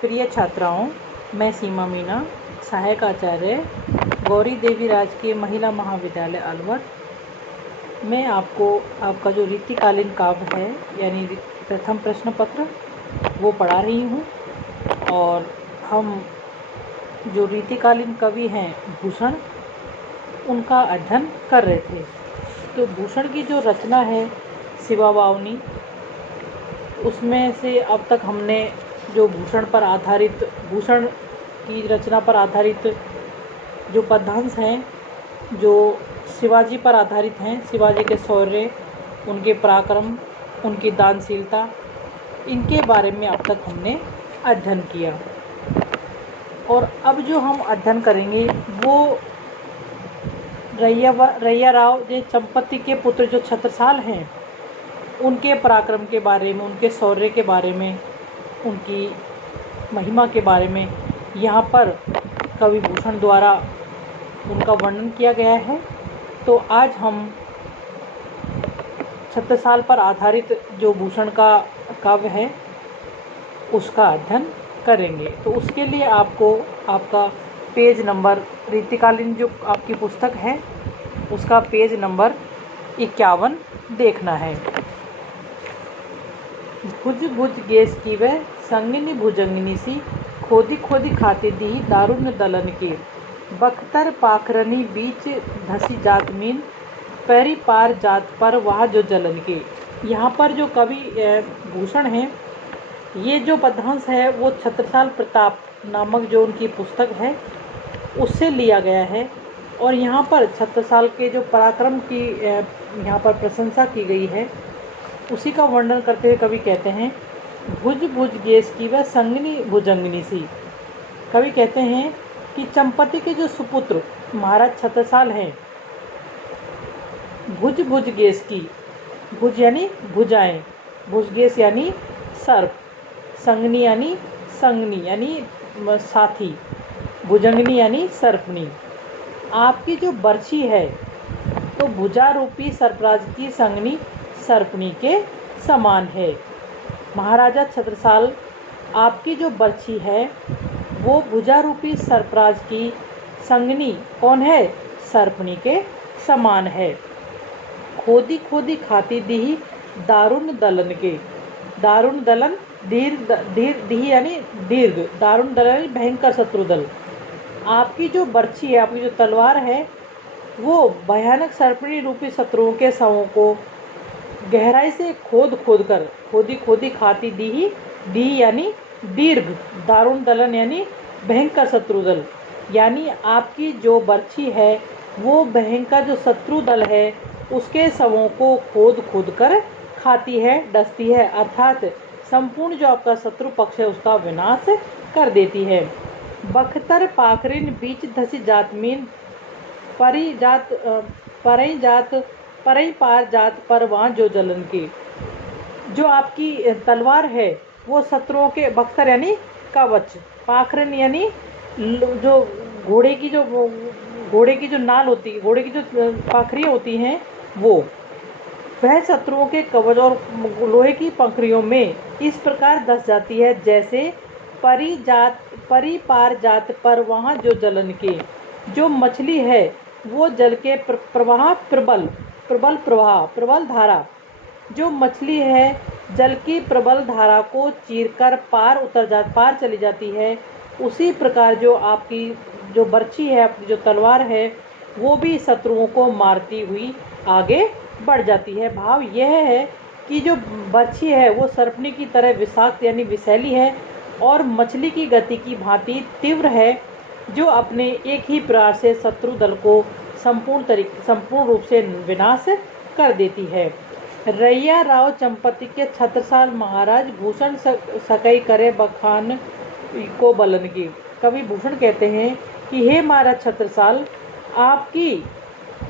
प्रिय छात्राओं, मैं सीमा मीना, सहायक आचार्य, गौरी देवी राजकीय महिला महाविद्यालय अलवर। मैं आपको आपका जो रीतिकालीन काव्य है यानी प्रथम प्रश्न पत्र वो पढ़ा रही हूँ। और हम जो रीतिकालीन कवि हैं भूषण, उनका अध्ययन कर रहे थे। तो भूषण की जो रचना है शिवा वावनी, उसमें से अब तक हमने जो भूषण की रचना पर आधारित जो पद्यांश हैं, जो शिवाजी पर आधारित हैं, शिवाजी के शौर्य, उनके पराक्रम, उनकी दानशीलता, इनके बारे में अब तक हमने अध्ययन किया। और अब जो हम अध्ययन करेंगे वो रैया राव जे चंपती के पुत्र जो छत्रसाल हैं, उनके पराक्रम के बारे में, उनके शौर्य के बारे में, उनकी महिमा के बारे में यहाँ पर कवि भूषण द्वारा उनका वर्णन किया गया है। तो आज हम छत्रसाल पर आधारित जो भूषण का काव्य है उसका अध्ययन करेंगे। तो उसके लिए आपको आपका पेज नंबर, रीतिकालीन जो आपकी पुस्तक है उसका पेज नंबर 51 देखना है। भुज भुज गेस की वह संगिनी भुजंगिनी सी, खोदी खोदी खाती दी दारुण दलन के, बख्तर पाखरनी बीच धसी जात मीन, पैरी पार जात पर वह जो जलन के। यहाँ पर जो कवि भूषण हैं, ये जो पद्यांश है वो छत्रसाल प्रताप नामक जो उनकी पुस्तक है उससे लिया गया है। और यहाँ पर छत्रसाल के जो पराक्रम की यहाँ पर प्रशंसा की गई है, उसी का वर्णन करते हुए कवि कहते हैं, भुज भुज गेस की वह संगिनी भुजंगिनी सी। कवि कहते हैं कि चंपती के जो सुपुत्र महाराज छत्रसाल हैं, भुज भुज गेस की, भुज यानी भुजाएं, भुजगेस यानी सर्प, संगनी यानी संगनी यानी साथी, भुजंगनी यानी सर्पनी। आपकी जो बर्छी है तो भुजा रूपी सर्पराज की संगनी सर्पनी के समान है। महाराजा छत्रसाल, आपकी जो बर्छी है वो भुजा रूपी सर्पराज की संगनी कौन है? सर्पनी के समान है। खोदी खोदी खाती दीही दारुण दलन के, दारुण दलन दीर्घ यानी दीर्घ, दारुण दलन यानी भयंकर शत्रुदल। आपकी जो बर्छी है, आपकी जो तलवार है, वो भयानक सर्पणी रूपी शत्रुओं के शवों को गहराई से खोद कर, खोदी खोदी खाती दी यानी दीर्घ, दारुण दलन यानी भयंकर शत्रुदल। यानी आपकी जो बर्छी है वो भयंकर जो शत्रु दल है उसके शवों को खोद कर खाती है, डसती है, अर्थात संपूर्ण जो आपका शत्रु पक्ष है उसका विनाश कर देती है। बख्तर पाखरिन बीच धसी जातमीन, परई पार जात पर वहाँ जो जलन की। जो आपकी तलवार है वो शत्रुओं के, बख्तर यानी कवच, पाखरिन यानी जो घोड़े की जो नाल होती है, घोड़े की जो पाखरियाँ होती हैं, वो वह शत्रुओं के कवच और लोहे की पंखुड़ियों में इस प्रकार धस जाती है जैसे परी पार जात पर वहाँ जो जलन के। जो मछली है वो जल के प्रबल धारा, जो मछली है जल की प्रबल धारा को चीरकर पार चली जाती है, उसी प्रकार जो आपकी जो बर्छी है, आपकी जो तलवार है, वो भी शत्रुओं को मारती हुई आगे बढ़ जाती है। भाव यह है कि जो बर्छी है वो सर्पनी की तरह विषाक्त यानी विषैली है और मछली की गति की भांति तीव्र है, जो अपने एक ही प्रहार से शत्रु दल को संपूर्ण रूप से विनाश कर देती है। रैया राव चंपती के छत्रसाल महाराज, भूषण सकई करे बखान को बलन की। कवि भूषण कहते हैं कि हे महाराज छत्रसाल, आपकी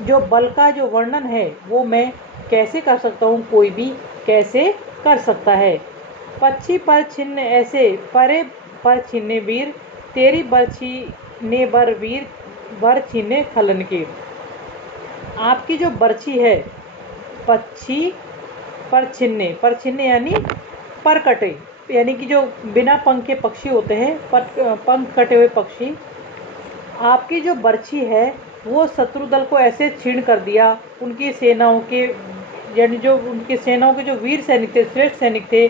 जो बल का जो वर्णन है वो मैं कैसे कर सकता हूँ, कोई भी कैसे कर सकता है। पक्षी पर छिन्न ऐसे परे पर छिन्ने वीर, तेरी बर्छी ने बर छीने खलन के। आपकी जो बर्छी है, पक्षी पर छिन्ने यानी पर कटे, यानी कि जो बिना पंख के पक्षी होते हैं, पंख कटे हुए पक्षी, आपकी जो बर्छी है वो शत्रु दल को ऐसे छीण कर दिया, उनकी सेनाओं के, यानी जो उनकी सेनाओं के जो वीर सैनिक थे, श्रेष्ठ सैनिक थे,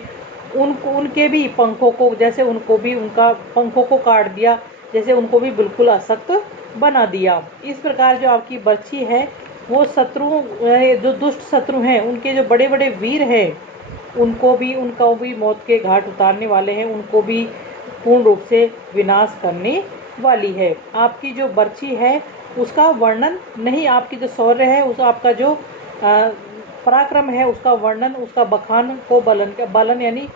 उनके भी पंखों को, जैसे उनको भी उनका पंखों को काट दिया, जैसे उनको भी बिल्कुल अशक्त बना दिया। इस प्रकार जो आपकी बर्छी है वो शत्रुओं, जो दुष्ट शत्रु हैं, उनके जो बड़े बड़े वीर हैं, उनका भी मौत के घाट उतारने वाले हैं, उनको भी पूर्ण रूप से विनाश करने वाली है। आपकी जो बर्छी है उसका वर्णन नहीं, आपकी जो शौर्य है, उस आपका जो पराक्रम है उसका वर्णन, उसका बखान को बलन यानी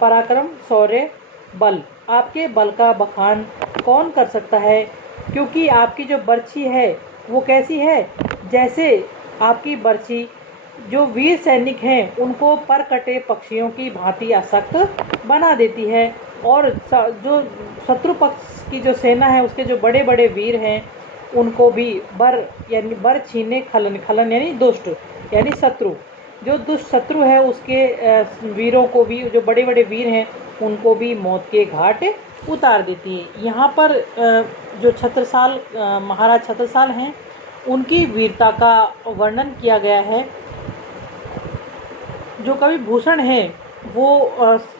पराक्रम, शौर्य, बल, आपके बल का बखान कौन कर सकता है? क्योंकि आपकी जो बर्छी है वो कैसी है, जैसे आपकी बर्छी जो वीर सैनिक हैं उनको पर कटे पक्षियों की भांति अशक्त बना देती है, और जो शत्रु पक्ष की जो सेना है उसके जो बड़े बड़े वीर हैं उनको भी बर छीने खलन यानी दुष्ट, यानी शत्रु, जो दुष्ट शत्रु है उसके वीरों को भी, जो बड़े बड़े वीर हैं उनको भी मौत के घाट उतार देती है। यहाँ पर जो छत्रसाल, महाराज छत्रसाल हैं, उनकी वीरता का वर्णन किया गया है। जो कवि भूषण हैं वो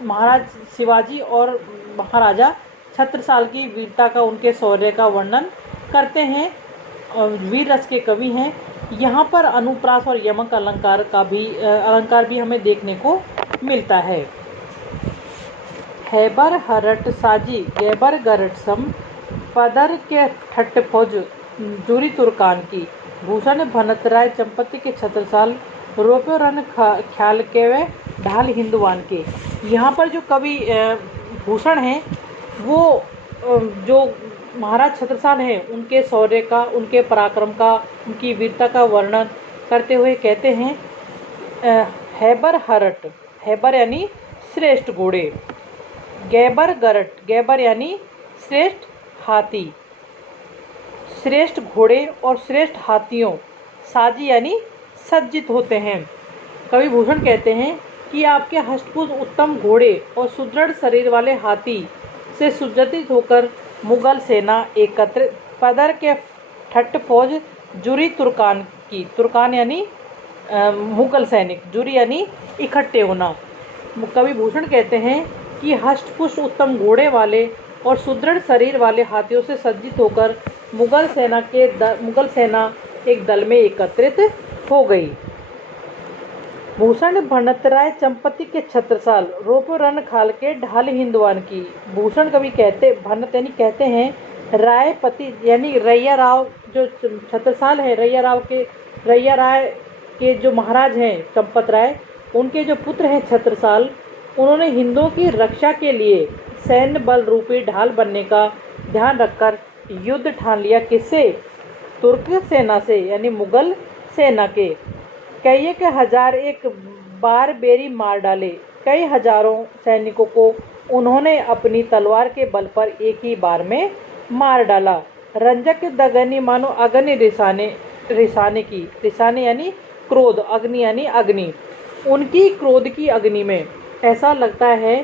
महाराज शिवाजी और महाराजा छत्रसाल की वीरता का, उनके शौर्य का वर्णन करते हैं, वीर रस के कवि हैं। यहाँ पर अनुप्रास और यमक अलंकार भी हमें देखने को मिलता है। हैबर हरट साजी गैबर गरट सम, पदर के ठट्ट फौज जुरी तुर्कान की, भूषण भनत राय चंपति के छत्रसाल, रोप्यो रन ख्याल के वे ढाल हिंदुवान के। यहाँ पर जो कवि भूषण हैं वो जो महाराज छत्रसाल हैं उनके शौर्य का, उनके पराक्रम का, उनकी वीरता का वर्णन करते हुए कहते हैं, हैबर हरट, हैबर यानी श्रेष्ठ घोड़े, गैबर गरट, गैबर यानी श्रेष्ठ हाथी, श्रेष्ठ घोड़े और श्रेष्ठ हाथियों, साजी यानी सज्जित होते हैं। कवि भूषण कहते हैं कि आपके हष्टभुज उत्तम घोड़े और सुदृढ़ शरीर वाले हाथी से सुसज्जित होकर मुगल सेना एकत्र, पदर के ठट्ट फौज जुरी तुर्कान की, तुर्कान यानी मुगल सैनिक, जुरी यानी इकट्ठे होना। कवि भूषण कहते हैं कि हष्टपुष्ट उत्तम घोड़े वाले और सुदृढ़ शरीर वाले हाथियों से सज्जित होकर मुगल सेना एक दल में एकत्रित हो गई। भूषण भनत राय चंपति के छत्रसाल, रोपो रन खाल के ढाल हिंदुवान की। भूषण कवि कहते, भनत यानी कहते हैं रायपति यानी रैया राव, जो छत्रसाल है, रैया राय के जो महाराज हैं चंपत राय, उनके जो पुत्र हैं छत्रसाल, उन्होंने हिंदुओं की रक्षा के लिए सैन्य बल रूपी ढाल बनने का ध्यान रखकर युद्ध ठान लिया। किससे? तुर्क सेना से, यानी मुगल सेना के। कई के हजार एक बार बेरी मार डाले, कई हजारों सैनिकों को उन्होंने अपनी तलवार के बल पर एक ही बार में मार डाला। रंजक दगनी मानो अग्नि रिसाने की, रिसाने यानी क्रोध, अग्नि यानी अग्नि, उनकी क्रोध की अग्नि में ऐसा लगता है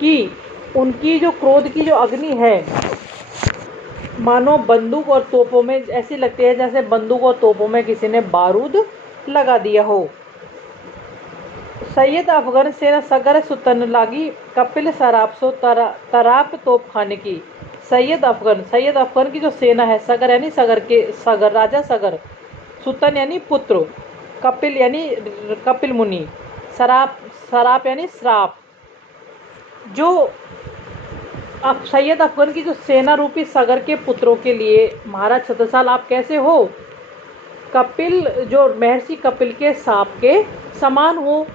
कि उनकी जो क्रोध की जो अग्नि है मानो बंदूक और तोपों में ऐसी लगती है जैसे बंदूक और तोपों में किसी ने बारूद लगा दिया हो। सैयद अफगन सेना सगर सुतन लागी, कपिल सरापसो तराप तोप खाने की। सैयद अफगन की जो सेना है, सगर यानी सगर राजा सगर, सुतन यानी पुत्र, कपिल यानी कपिल मुनि, सराप यानी श्राप, जो सैयद अफगन की जो सेना रूपी सगर के पुत्रों के लिए, महाराज छत्रसाल आप कैसे हो? कपिल, जो महर्षि कपिल के साप के समान हो,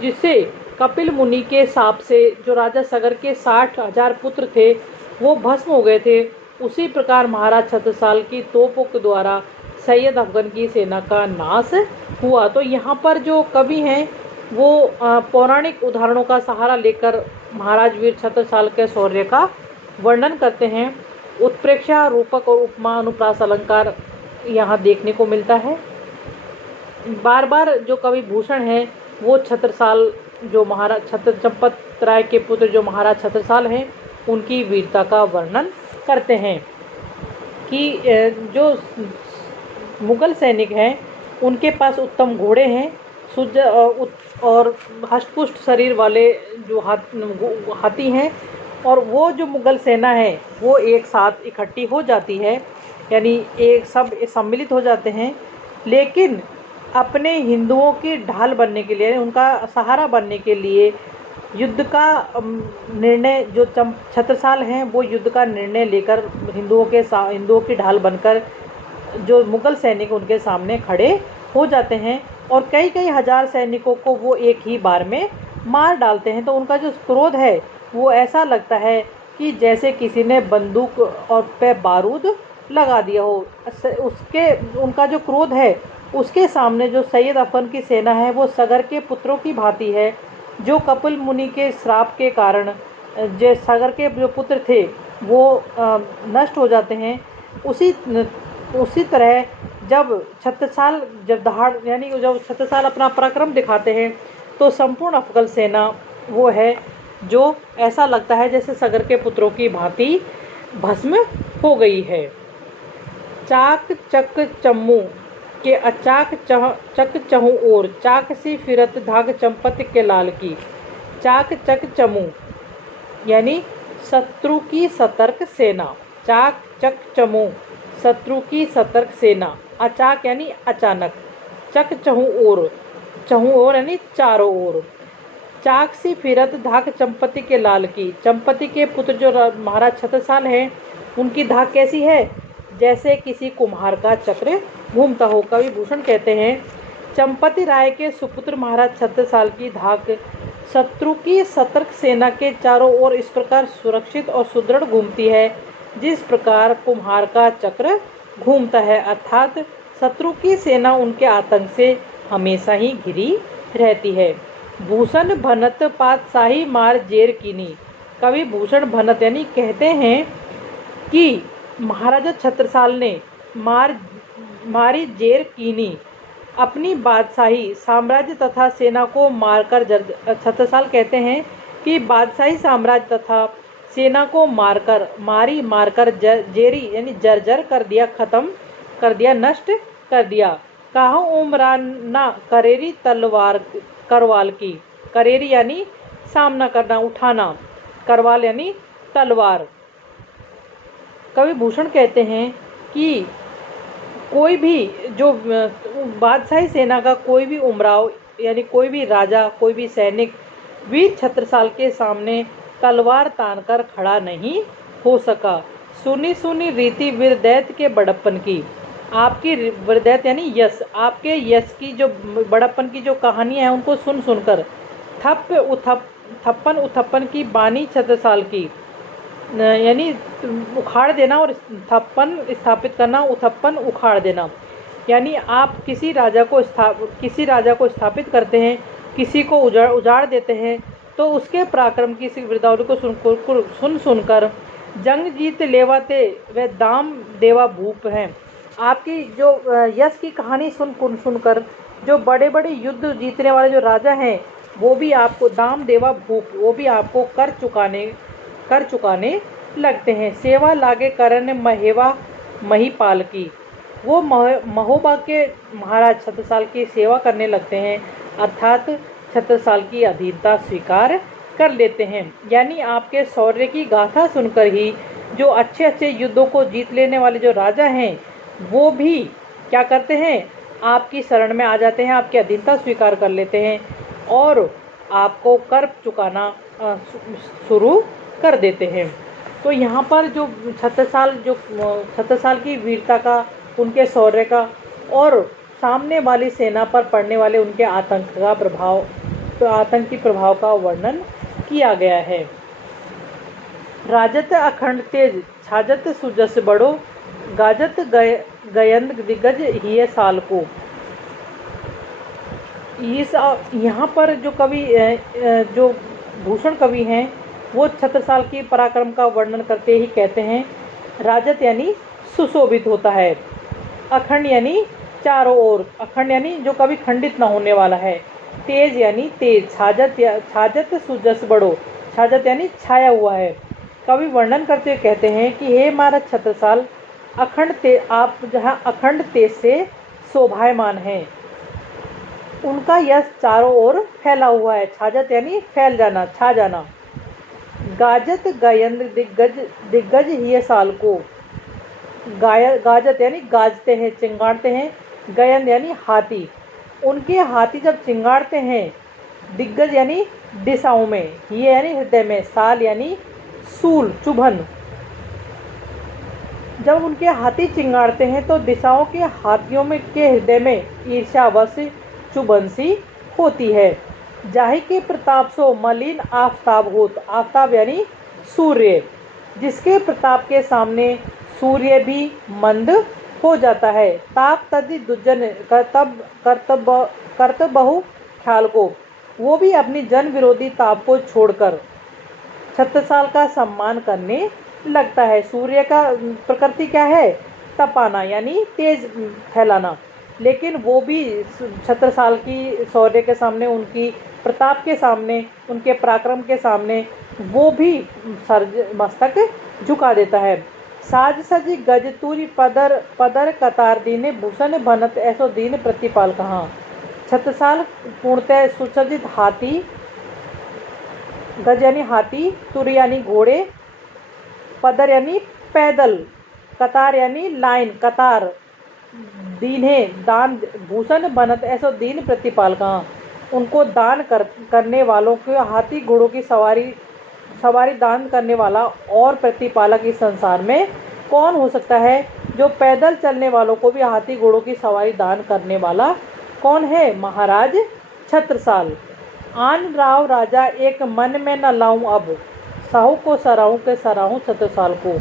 जिससे कपिल मुनि के साप से जो राजा सगर के 60,000 पुत्र थे वो भस्म हो गए थे, उसी प्रकार महाराज छत्रसाल की तोपों के द्वारा सैयद अफगन की सेना का नाश हुआ। तो यहाँ पर जो कवि हैं वो पौराणिक उदाहरणों का सहारा लेकर महाराज वीर छत्रसाल के शौर्य का वर्णन करते हैं। उत्प्रेक्षा, रूपक और उपमा, अनुप्रास अलंकार यहाँ देखने को मिलता है। बार बार जो कवि भूषण हैं वो छत्रसाल, जो महाराज चंपत राय के पुत्र जो महाराज छत्रसाल हैं उनकी वीरता का वर्णन करते हैं कि जो मुगल सैनिक हैं उनके पास उत्तम घोड़े हैं, और हष्टपुष्ट शरीर वाले जो हाथी हैं, और वो जो मुगल सेना है वो एक साथ इकट्ठी हो जाती है, यानी एक सब सम्मिलित हो जाते हैं, लेकिन अपने हिंदुओं की ढाल बनने के लिए, उनका सहारा बनने के लिए युद्ध का निर्णय जो छत्रसाल हैं वो युद्ध का निर्णय लेकर हिंदुओं की ढाल बनकर जो मुगल सैनिक उनके सामने खड़े हो जाते हैं और कई कई हजार सैनिकों को वो एक ही बार में मार डालते हैं। तो उनका जो क्रोध है वो ऐसा लगता है कि जैसे किसी ने बंदूक और पे बारूद लगा दिया हो। उनका जो क्रोध है उसके सामने जो सैयद अफन की सेना है वो सगर के पुत्रों की भांति है, जो कपिल मुनि के श्राप के कारण जो सगर के जो पुत्र थे वो नष्ट हो जाते हैं। उसी तरह जब छत्रसाल जब छत्रसाल अपना पराक्रम दिखाते हैं तो संपूर्ण अफगल सेना वो है जो ऐसा लगता है जैसे सगर के पुत्रों की भांति भस्म हो गई है। चाक चक चम्मू के अचाक चक चहु और चाक सी फिरत धाग चंपत के लाल की। चाक चक चमू यानी शत्रु की सतर्क सेना। चाक चक चमू शत्रु की सतर्क सेना। अचाक यानी अचानक। चक चहु और यानी चारों ओर। चाक सी फिरत धाक चंपति के लाल की। चंपति के पुत्र जो महाराज छत्रसाल हैं उनकी धाक कैसी है? जैसे किसी कुम्हार का चक्र घूमता हो। कवि भूषण कहते हैं चंपति राय के सुपुत्र महाराज छत्रसाल की धाक शत्रु की सतर्क सेना के चारों ओर इस प्रकार सुरक्षित और सुदृढ़ घूमती है जिस प्रकार कुम्हार का चक्र घूमता है, अर्थात शत्रु की सेना उनके आतंक से हमेशा ही घिरी रहती है। भूषण भनत पातशाही मार जेर कीनी। कवि भूषण भनत यानी कहते हैं कि महाराजा छत्रसाल ने मारी जेर कीनी, अपनी बादशाही साम्राज्य तथा सेना को मारकर छत्रसाल कहते हैं कि बादशाही साम्राज्य तथा सेना को मारकर जेरी यानी जर्जर कर दिया, खत्म कर दिया, नष्ट कर दिया। कहाँ उमराना करेरी तलवार करवाल की। करेरी यानी सामना करना, उठाना, करवाल यानी तलवार। कवि भूषण कहते हैं कि कोई भी जो बादशाही सेना का कोई भी उमराव यानी कोई भी राजा, कोई भी सैनिक वीर छत्रसाल के सामने तलवार तानकर खड़ा नहीं हो सका। सुनी सुनी रीति वीरदैत के बड़प्पन की। आपकी वीरदैत यानी यश, आपके यश की जो बड़प्पन की जो कहानियाँ हैं उनको सुन सुनकर थप्पन उथप्पन की बानी छत्रसाल की, यानी उखाड़ देना और थप्पन स्थापित करना, उथप्पन उखाड़ देना। यानी आप किसी राजा को स्थापित करते हैं, किसी को उजाड़ देते हैं, तो उसके पराक्रम की वीरतावली को सुनकर जंग जीत लेवाते वे दाम देवा भूप हैं। आपकी जो यश की कहानी सुनकर जो बड़े बड़े युद्ध जीतने वाले जो राजा हैं वो भी आपको दाम देवा भूप, वो भी आपको कर चुकाने लगते हैं। सेवा लागे करन महेवा महीपाल की। वो महोबा के महाराज छत्रसाल की सेवा करने लगते हैं, अर्थात छत्रसाल की अधीनता स्वीकार कर लेते हैं। यानी आपके शौर्य की गाथा सुनकर ही जो अच्छे अच्छे युद्धों को जीत लेने वाले जो राजा हैं वो भी क्या करते हैं, आपकी शरण में आ जाते हैं, आपकी अधीनता स्वीकार कर लेते हैं और आपको कर चुकाना शुरू कर देते हैं। तो यहाँ पर जो छत्रसाल की वीरता का, उनके शौर्य का और सामने वाली सेना पर पड़ने वाले उनके आतंकी प्रभाव का वर्णन किया गया है। राजत अखंड तेज छाजत सुजस बड़ो, गाजत गयंद दिग्गज हिय साल को। यहाँ पर जो कवि जो भूषण कवि हैं वो छत्रसाल की पराक्रम का वर्णन करते ही कहते हैं राजत यानी सुशोभित होता है, अखंड यानी चारों ओर, अखंड यानी जो कभी खंडित ना होने वाला है, तेज यानी तेज, छाजत सुजस बड़ो, छाजत यानी छाया हुआ है। कवि वर्णन करते हुए कहते हैं कि हे महाराज छत्रसाल, आप जहाँ अखंड तेज से शोभायमान हैं, उनका यश चारों ओर फैला हुआ है। छाजत यानी फैल जाना, छा जाना। गाजत गायंद्र दिग्गज, दिग्गज ही साल को, गाजत यानी गाजते हैं, चिंगाड़ते हैं। गयंद यानी हाथी, उनके हाथी जब चिंगाड़ते हैं। दिग्गज यानी दिशाओं में, ये यानी हृदय में, साल यानी सूल, चुभन। जब उनके हाथी चिंगाड़ते हैं तो दिशाओं के हाथियों में के हृदय में ईर्ष्यावश चुभन सी होती है। जाहि के प्रताप सो मलिन आफताब होत, आफताब यानी सूर्य, जिसके प्रताप के सामने सूर्य भी मंद हो जाता है। ताप तदि दुर्जन कर्तब बहु ख्याल को, वो भी अपनी जन विरोधी ताप को छोड़कर छत्रसाल का सम्मान करने लगता है। सूर्य का प्रकृति क्या है? तपाना यानी तेज फैलाना, लेकिन वो भी छत्रसाल की शौर्य के सामने, उनकी प्रताप के सामने, उनके पराक्रम के सामने वो भी सर मस्तक झुका देता है। साज सजी गज तुरी पदर पदर कतार दीने भूषण भनत ऐसो दीन प्रतिपाल कहाँ। छत्रसाल पूर्णतः सुसज्जित हाथी, गज यानी हाथी, तुर यानी घोड़े, पदर यानी पैदल, कतार यानी लाइन, कतार, दीन्हे दान, भूषण बनत ऐसो दीन प्रतिपाल कहाँ, उनको दान करने वालों को, हाथी घोड़ों की सवारी दान करने वाला और प्रतिपालक इस संसार में कौन हो सकता है? जो पैदल चलने वालों को भी हाथी घोड़ों की सवारी दान करने वाला कौन है? महाराज छत्रसाल। आन राव राजा एक मन में न लाऊं अब, साहू को सराहूं के सराहूं छत्रसाल को।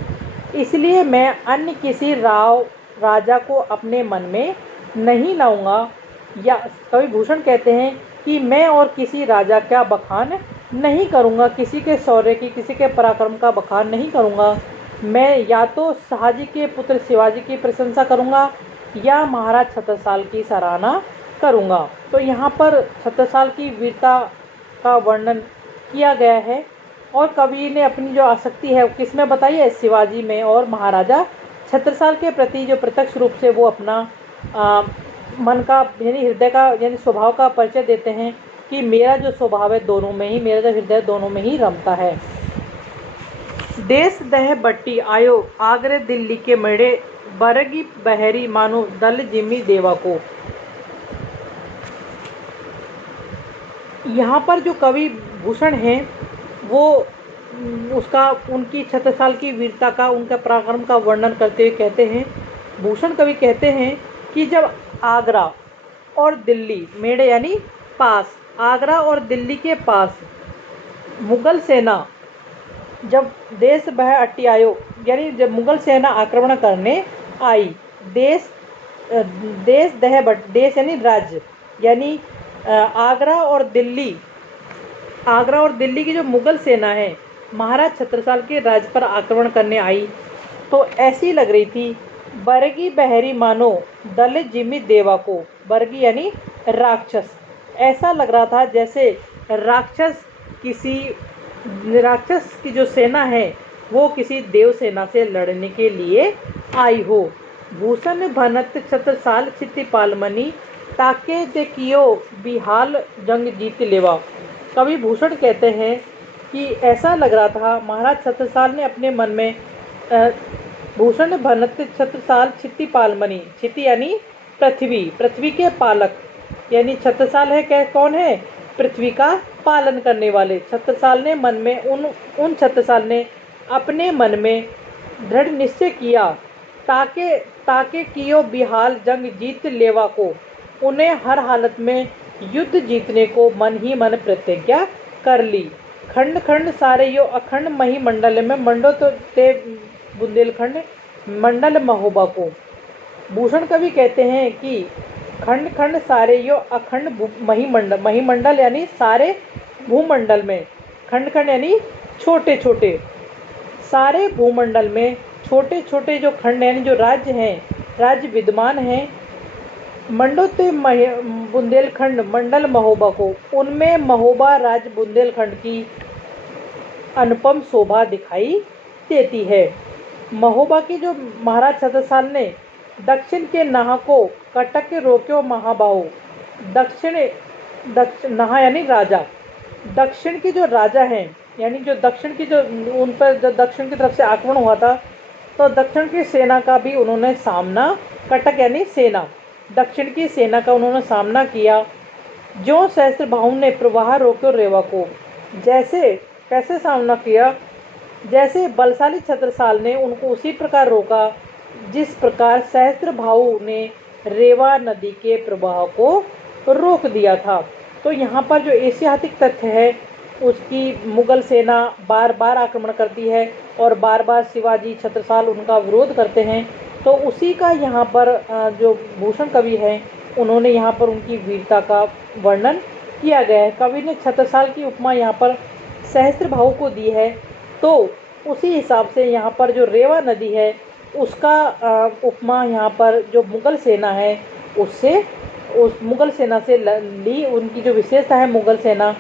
इसलिए मैं अन्य किसी राजा को अपने मन में नहीं लाऊंगा। या कवि भूषण कहते हैं कि मैं और किसी राजा का बखान नहीं करूंगा, किसी के शौर्य की, किसी के पराक्रम का बखान नहीं करूंगा। मैं या तो शाहजी के पुत्र शिवाजी की प्रशंसा करूंगा या महाराज छत्रसाल की सराहना करूंगा। तो यहाँ पर छत्रसाल की वीरता का वर्णन किया गया है और कवि ने अपनी जो आसक्ति है किस में बताई है? शिवाजी में और महाराजा छत्रसाल के प्रति जो प्रत्यक्ष रूप से वो अपना मन का यानी हृदय का यानी स्वभाव का परिचय देते हैं कि मेरा जो स्वभाव है दोनों में ही, मेरा जो हृदय दोनों में ही रमता है। देश दह बट्टी आयो आगरे दिल्ली के मेड़े, बरगी बहरी मानो दल जिमी देवा को। यहाँ पर जो कवि भूषण हैं वो उनकी छत्रसाल की वीरता का, उनका पराक्रम का वर्णन करते हुए कहते हैं, भूषण कवि कहते हैं कि जब आगरा और दिल्ली, मेड़े यानी पास, आगरा और दिल्ली के पास मुगल सेना जब देश बह अट्टी आयो यानी जब मुगल सेना आक्रमण करने आई, देश दह बट, देश यानी राज्य, यानी आगरा और दिल्ली की जो मुगल सेना है महाराज छत्रसाल के राज्य पर आक्रमण करने आई तो ऐसी लग रही थी। बरगी बहरी मानो दल जिमी देवा को, बरगी यानी राक्षस, ऐसा लग रहा था जैसे राक्षस की जो सेना है वो किसी देव सेना से लड़ने के लिए आई हो। भूषण भनत छत्रसाल छितिपाल मनी, ताके देखियो बिहाल जंग जीत लेवा। कवि भूषण कहते हैं कि ऐसा लग रहा था महाराज छत्रसाल ने अपने मन में भूषण भनत छत्रसाल छितिपाल मनी, छिति यानी पृथ्वी, पृथ्वी के पालक यानी छत्रसाल है क्या, कौन है? पृथ्वी का पालन करने वाले। छत्रसाल ने मन में उन छत्रसाल ने अपने मन में दृढ़ निश्चय किया, ताके कियो बिहाल जंग जीत लेवा को, उन्हें हर हालत में युद्ध जीतने को मन ही मन प्रतिज्ञा कर ली। खंड खंड सारे यो अखंड मही मंडल में, मंडो तो ते बुंदेलखंड मंडल महोबा को। भूषण कवि कहते हैं कि खंड खंड सारे यो अखंड महीमंडल यानी सारे भूमंडल में, खंड खंड यानी छोटे छोटे, सारे भूमंडल में छोटे छोटे जो खंड यानी जो राज्य हैं, राज्य विद्यमान हैं, मंडोत्य बुंदेलखंड मंडल महोबा को, उनमें महोबा राज्य बुंदेलखंड की अनुपम शोभा दिखाई देती है। महोबा की जो महाराज छत्रसाल ने दक्षिण के नाह को कटक के रोक्यो महाबाहु, दक्षिण नाह यानी राजा, दक्षिण के जो राजा हैं यानी जो दक्षिण की जो उन पर जो दक्षिण की तरफ से आक्रमण हुआ था, तो दक्षिण की सेना का भी उन्होंने सामना, कटक यानी सेना, दक्षिण की सेना का उन्होंने सामना किया। जो सहस्त्रबाहु ने प्रवाह रोक्यो रेवा को, जैसे कैसे सामना किया, जैसे बलशाली छत्रसाल ने उनको उसी प्रकार रोका जिस प्रकार सहस्त्रबाहु ने रेवा नदी के प्रवाह को रोक दिया था। तो यहाँ पर जो ऐतिहासिक तथ्य है, उसकी मुगल सेना बार बार आक्रमण करती है और बार बार शिवाजी छत्रसाल उनका विरोध करते हैं। तो उसी का यहाँ पर जो भूषण कवि हैं, उन्होंने यहाँ पर उनकी वीरता का वर्णन किया गया है। कवि ने छत्रसाल की उपमा यहाँ पर सहस्त्रबाहु को दी है, तो उसी हिसाब से यहाँ पर जो रेवा नदी है उसका उपमा यहाँ पर जो मुगल सेना है उससे, उस मुगल सेना से ली। उनकी जो विशेषता है मुगल सेना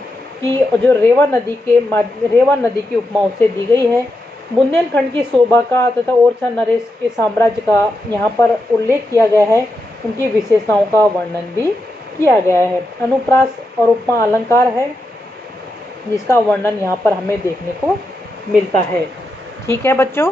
की, जो रेवा नदी की उपमा उससे दी गई है। बुंदेलखंड की शोभा का तथा ओरछा नरेश के साम्राज्य का यहाँ पर उल्लेख किया गया है, उनकी विशेषताओं का वर्णन भी किया गया है। अनुप्रास और उपमा अलंकार है जिसका वर्णन यहाँ पर हमें देखने को मिलता है। ठीक है बच्चों।